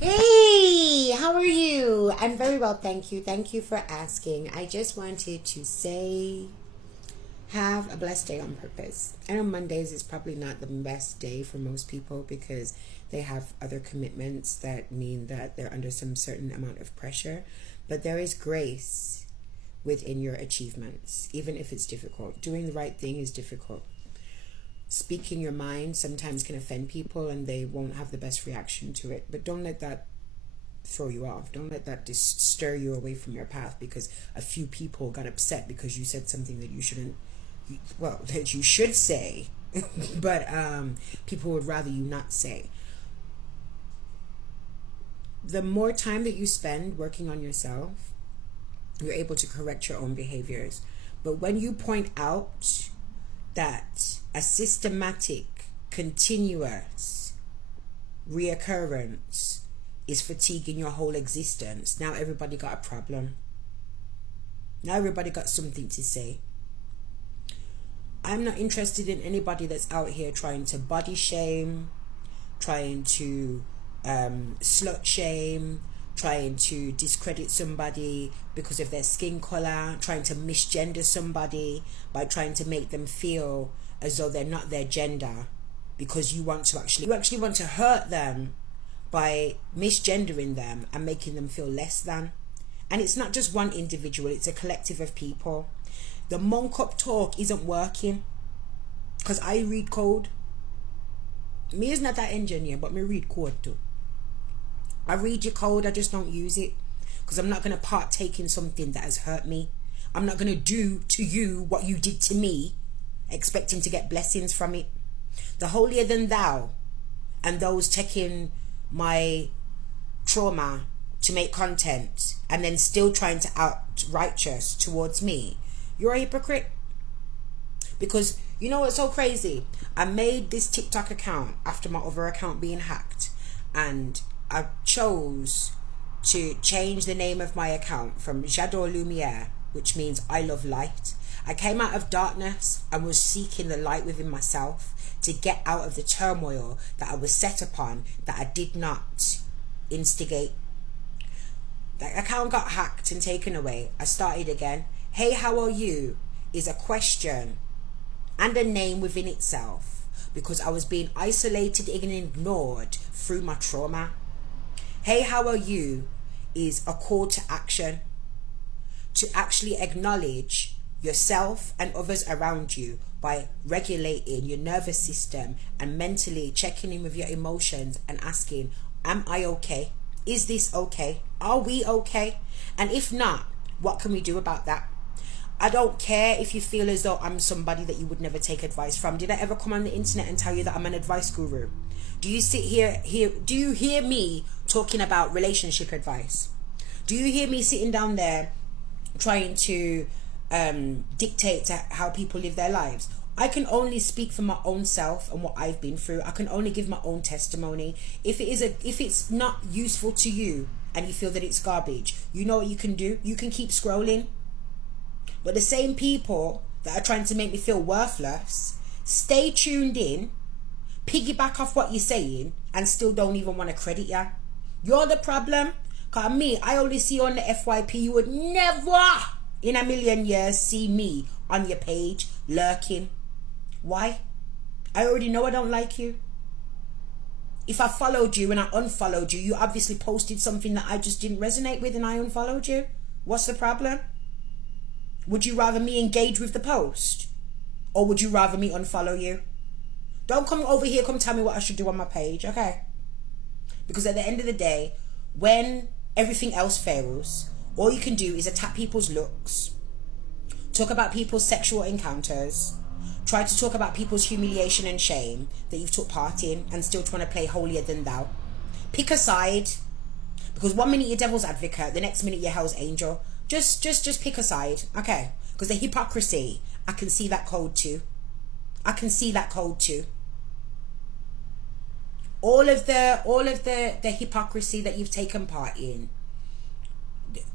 Hey, how are you? I'm very well, thank you. Thank you for asking. I just wanted to say, have a blessed day on purpose. I know Mondays is probably not the best day for most people because they have other commitments that mean that they're under some certain amount of pressure, but there is grace within your achievements, even if it's difficult. Doing the right thing is difficult. Speaking your mind sometimes can offend people and they won't have the best reaction to it, but don't let that throw you off. Don't let that just stir you away from your path because a few people got upset because you said something that you shouldn't, well, that you should say, but people would rather you not say. The more time that you spend working on yourself, you're able to correct your own behaviors. But when you point out that a systematic, continuous reoccurrence is fatiguing your whole existence, now everybody got a problem. Now everybody got something to say. I'm not interested in anybody that's out here trying to body shame, trying to slut shame, trying to discredit somebody because of their skin color, trying to misgender somebody by trying to make them feel as though they're not their gender because you actually want to hurt them by misgendering them and making them feel less than. And it's not just one individual, it's a collective of people. The monk up talk isn't working because I read code. Me is not that engineer, but me read code too. I read your code, I just don't use it because I'm not going to partake in something that has hurt me. I'm not going to do to you what you did to me, expecting to get blessings from it. The holier than thou and those taking my trauma to make content and then still trying to out righteous towards me, you're a hypocrite. Because you know what's so crazy? I made this TikTok account after my other account being hacked, and I chose to change the name of my account from J'adore Lumière, which means I love light. I came out of darkness and was seeking the light within myself to get out of the turmoil that I was set upon that I did not instigate. The account got hacked and taken away. I started again. Hey, how are you? Is a question and a name within itself because I was being isolated and ignored through my trauma. Hey, how are you is a call to action to actually acknowledge yourself and others around you by regulating your nervous system and mentally checking in with your emotions and asking, am I okay? Is this okay? Are we okay? And if not, what can we do about that? I don't care if you feel as though I'm somebody that you would never take advice from. Did I ever come on the internet and tell you that I'm an advice guru? Do you sit here do you hear me talking about relationship advice? Do you hear me sitting down there trying to dictate to how people live their lives? I can only speak for my own self and what I've been through. I can only give my own testimony. If it's not useful to you and you feel that it's garbage, you know what you can do? You can keep scrolling. But the same people that are trying to make me feel worthless, stay tuned in, piggyback off what you're saying, and still don't even want to credit you. You're the problem. Cause me, I only see you on the FYP. You would never in a million years see me on your page lurking. Why? I already know I don't like you. If I followed you and I unfollowed you, you obviously posted something that I just didn't resonate with and I unfollowed you. What's the problem? Would you rather me engage with the post? Or would you rather me unfollow you? Don't come over here, come tell me what I should do on my page, okay? Because at the end of the day, when everything else fails, all you can do is attack people's looks, talk about people's sexual encounters, try to talk about people's humiliation and shame that you've took part in and still trying to play holier than thou. Pick a side, because one minute you're devil's advocate, the next minute you're hell's angel. Just pick a side, okay? Because the hypocrisy, I can see that code too. I can see that code too. All of the hypocrisy that you've taken part in,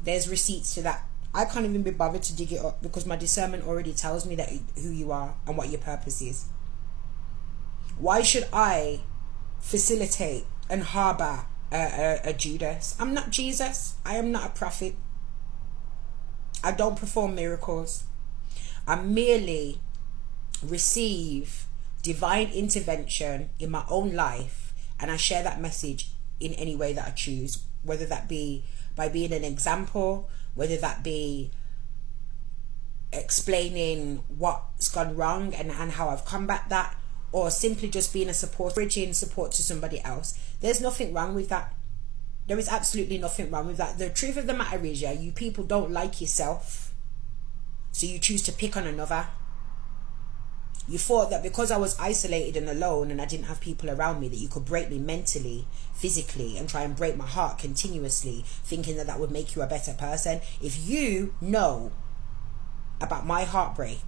there's receipts to that. I can't even be bothered to dig it up because my discernment already tells me that who you are and what your purpose is. Why should I facilitate and harbor a Judas. I'm not Jesus. I am not a prophet. I don't perform miracles. I merely receive divine intervention in my own life, and I share that message in any way that I choose, whether that be by being an example, whether that be explaining what's gone wrong and how I've combat that, or simply just being a support, bridging support to somebody else. There's nothing wrong with that. There is absolutely nothing wrong with that. The truth of the matter is, yeah, you people don't like yourself, so you choose to pick on another. You thought that because I was isolated and alone and I didn't have people around me, that you could break me mentally, physically, and try and break my heart continuously, thinking that that would make you a better person. If you know about my heartbreak,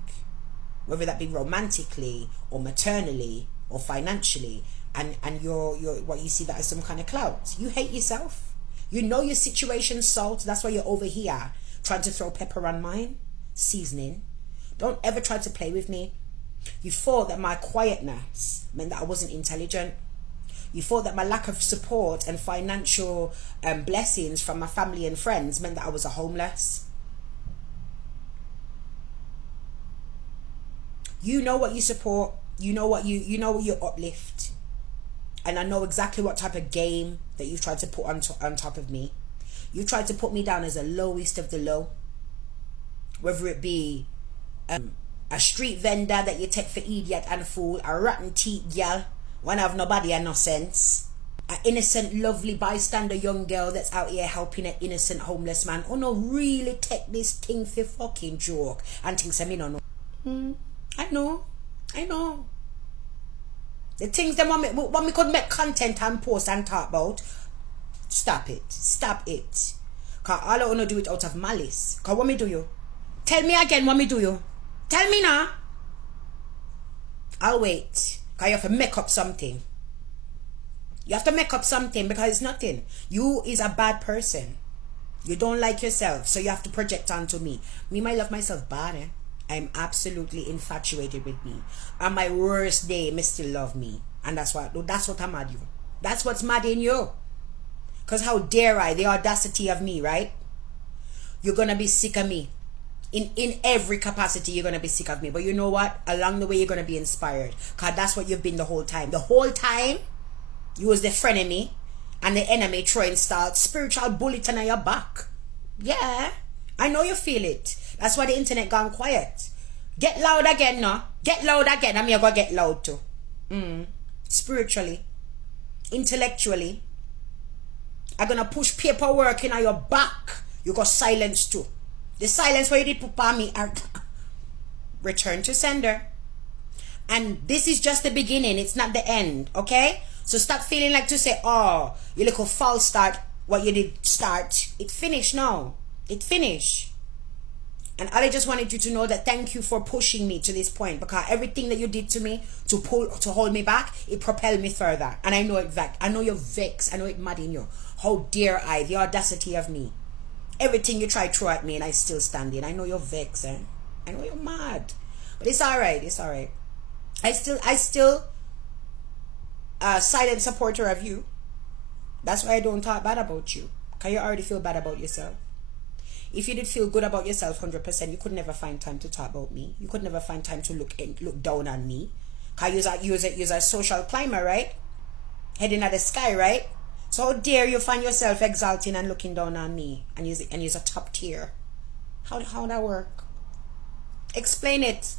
whether that be romantically or maternally or financially, and you're what you see that as some kind of clout, you hate yourself. You know your situation's salt. That's why you're over here trying to throw pepper on mine, seasoning. Don't ever try to play with me. You thought that my quietness meant that I wasn't intelligent. You thought that my lack of support and financial blessings from my family and friends meant that I was a homeless. You know what you support. You know what you uplift. And I know exactly what type of game that you've tried to put on top of me. You tried to put me down as the lowest of the low. Whether it be a street vendor that you take for idiot and fool, a rotten teeth girl, one have nobody and no sense, an innocent, lovely bystander young girl that's out here helping an innocent homeless man. Oh no, really take this thing for fucking joke and things I mean no. I know. The things them what me could make content and post and talk about. Stop it. Cause all I wanna do it out of malice. Cause what me do you? Tell me again what me do you? Tell me now. I'll wait. Cause you have to make up something. You have to make up something because it's nothing. You is a bad person. You don't like yourself, so you have to project onto me. Me might love myself bad, eh? I'm absolutely infatuated with me. On my worst day, me still love me. And that's what I'm mad you. That's what's mad in you. Because how dare I, the audacity of me, right? You're going to be sick of me. In every capacity, you're going to be sick of me. But you know what? Along the way, you're going to be inspired. Because that's what you've been the whole time. The whole time, you was the frenemy and the enemy throwing spiritual bulletin on your back. Yeah. I know you feel it. That's why the internet gone quiet. Get loud again now. Get loud again. I'm going to get loud too. Spiritually. Intellectually. I'm going to push paperwork in on your back. You got silence too. The silence where you did put on me. Return to sender. And this is just the beginning. It's not the end. Okay? So stop feeling like to say, oh, you little false start. What you did start. It finished now. It finished. And I just wanted you to know that thank you for pushing me to this point, because everything that you did to me to hold me back, it propelled me further. And I know it I know you're vexed. I know it mad in you. How dare I, the audacity of me. Everything you try to throw at me and I still standing. I know you're vexed, eh? I know you're mad. But it's alright, I still a silent supporter of you. That's why I don't talk bad about you. Because you already feel bad about yourself. If you did feel good about yourself 100%, you could never find time to talk about me. You could never find time to look down on me. Because you're a social climber, right? Heading at the sky, right? So how dare you find yourself exalting and looking down on me and use a top tier? How that work? Explain it.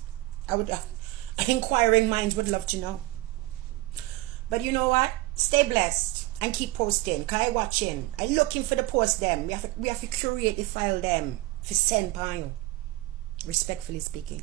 Inquiring minds would love to know. But you know what? Stay blessed and keep posting. Cause I watching. I looking for the post them. We have to curate the file them for send by you. Respectfully speaking.